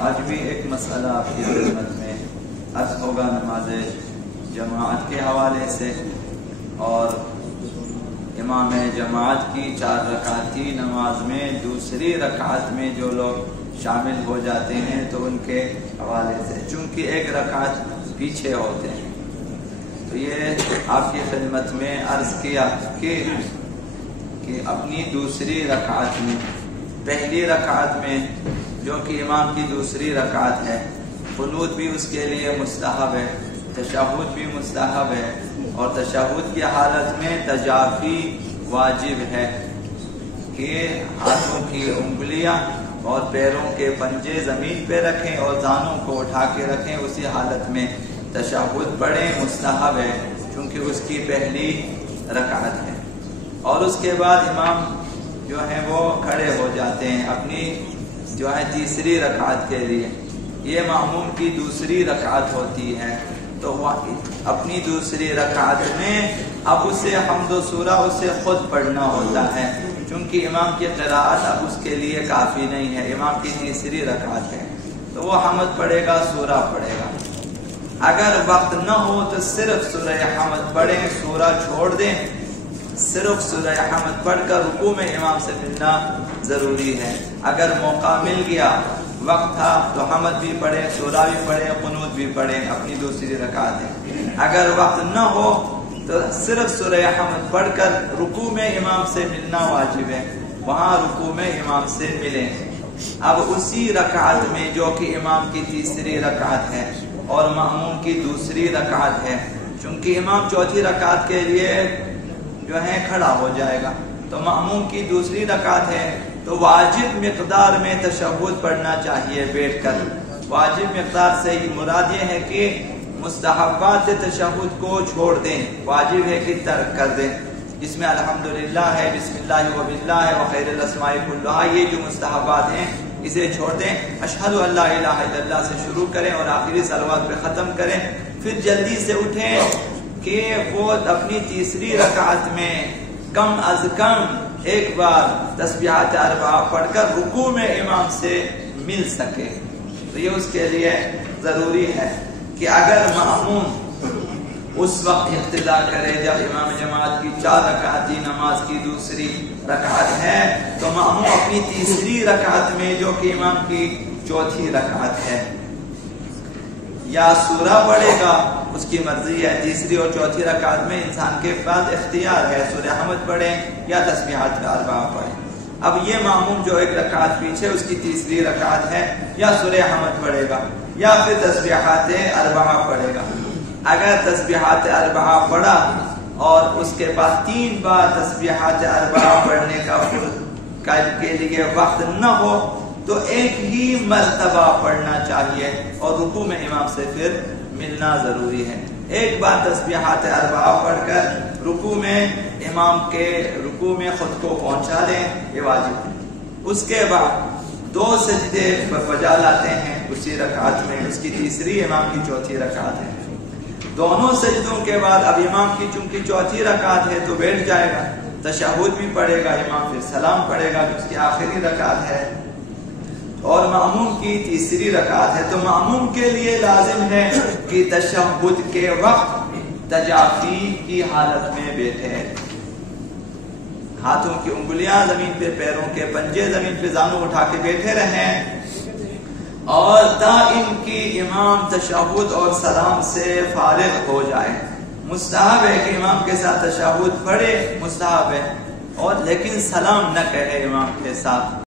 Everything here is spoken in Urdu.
آج بھی ایک مسئلہ آپ کی خدمت میں عرض ہوگا نماز جماعت کے حوالے سے، اور امام جماعت کی 4 رکعتی نماز میں دوسری رکعت میں جو لوگ شامل ہو جاتے ہیں تو ان کے حوالے سے، چونکہ ایک رکعت پیچھے ہوتے ہیں، تو یہ آپ کی خدمت میں عرض کیا کہ اپنی دوسری رکعت میں، پہلی رکعت میں جو کہ امام کی دوسری رکعت ہے، قنوت بھی اس کے لیے مستحب ہے، تشہد بھی مستحب ہے، اور تشہد کی حالت میں تجافی واجب ہے کہ ہاتھوں کی انگلیاں اور پیروں کے پنجے زمین پہ رکھیں اور دانوں کو اٹھا کے رکھیں، اسی حالت میں تشہد پڑھیں، مستحب ہے چونکہ اس کی پہلی رکعت ہے۔ اور اس کے بعد امام جو ہیں وہ کھڑے ہو جاتے ہیں اپنی جو ہے تیسری رکعت کے لیے، یہ مأموم کی دوسری رکعت ہوتی ہے، تو وہ اپنی دوسری رکعت میں اب اسے حمد و سورہ اسے خود پڑھنا ہوتا ہے، چونکہ امام کی قراءت اب اس کے لیے کافی نہیں ہے، امام کی تیسری رکعت ہے، تو وہ حمد پڑھے گا، سورہ پڑھے گا۔ اگر وقت نہ ہو تو صرف سورہ حمد پڑھیں، سورہ چھوڑ دیں، صرف سورہ حمد پڑھ کر رکوع میں امام سے ملنا ضروری ہے۔ اگر موقع مل گیا، وقت تھا، تو حمد بھی پڑھیں، سورہ بھی پڑھیں، قنوت بھی پڑھیں، اپنی دوسری رکعت ہے۔ اگر وقت نہ ہو تو صرف سورہ حمد پڑھ کر رکوع میں امام سے ملنا واجب ہے، وہاں رکوع میں امام سے ملیں۔ اب اسی رکعت میں جو کہ امام کی تیسری رکعت ہے اور مأموم کی دوسری رکعت ہے، چونکہ امام چوتھی رکعت کے لیے جو ہے کھڑا ہو جائے گا، تو مأموم کی دوسری رکعت ہے، تو واجب مقدار میں تشہد پڑھنا چاہیے بیٹھ کر۔ واجب مقدار سے مراد یہ ہے کہ مستحبات تشہد کو چھوڑ دیں، واجب ہے کہ ترک کر دیں، جس میں الحمدللہ ہے، بسم اللہ و باللہ ہے، وخیر الاسماء کلھا، یہ جو مستحبات ہیں اسے چھوڑ دیں، اشہد ان لا الہ الا اللہ سے شروع کریں اور آخری صلوات پہ ختم کریں، پھر جلدی سے اٹھیں کہ وہ اپنی تیسری رکعت میں کم از کم ایک بار تسبیحات 4 پڑھ کر رکوع میں امام سے مل سکے۔ تو یہ اس کے لیے ضروری ہے کہ اگر مأموم اس وقت اقتداء کرے جب امام جماعت کی 4 رکعتی نماز کی دوسری رکعت ہے، تو مأموم اپنی تیسری رکعت میں جو کہ امام کی چوتھی رکعت ہے یا سورہ پڑھے گا، اس کی مرضی ہے، تیسری اور چوتھی رکعت میں انسان کے پاس اختیار ہے، سورہ حمد پڑھیں یا تسبیحات 4 پڑھیں۔ اب یہ مأموم جو ایک رکعت پیچھے اس کی تیسری رکعت ہے، یا سورہ حمد پڑھے گا یا پھر تسبیحات 4 پڑھے گا۔ اگر تسبیحات 4 پڑھا اور اس کے بعد 3 بار تسبیحات 4 پڑھنے کا کے لیے وقت نہ ہو تو ایک ہی مرتبہ پڑھنا چاہیے اور رکوع میں امام سے پھر ملنا ضروری ہے۔ ایک بار تسبیحات 4 پڑھ کر رکوع میں امام کے رکوع میں خود کو پہنچا دیں، یہ واجب ہے۔ اس کے بعد 2 سجدے بجا لاتے ہیں اسی رکعت میں، اس کی تیسری امام کی چوتھی رکعت ہے۔ دونوں سجدوں کے بعد اب امام کی چونکہ چوتھی رکعت ہے تو بیٹھ جائے گا، تشہد بھی پڑھے گا امام، پھر سلام پڑھے گا، اس کی آخری رکعت ہے، اور مأموم کی تیسری رکعت ہے، تو مأموم کے لیے لازم ہے کہ تشہد کے وقت تجافی کی حالت میں بیٹھے، ہاتھوں کی انگلیاں زمین پہ، پیروں کے پنجے زمین پہ، زانوں اٹھا کے بیٹھے رہیں، اور تا ان کی امام تشہد اور سلام سے فارغ ہو جائے۔ مستحب ہے کہ امام کے ساتھ تشہد پڑھے، مستحب ہے، اور لیکن سلام نہ کہے امام کے ساتھ۔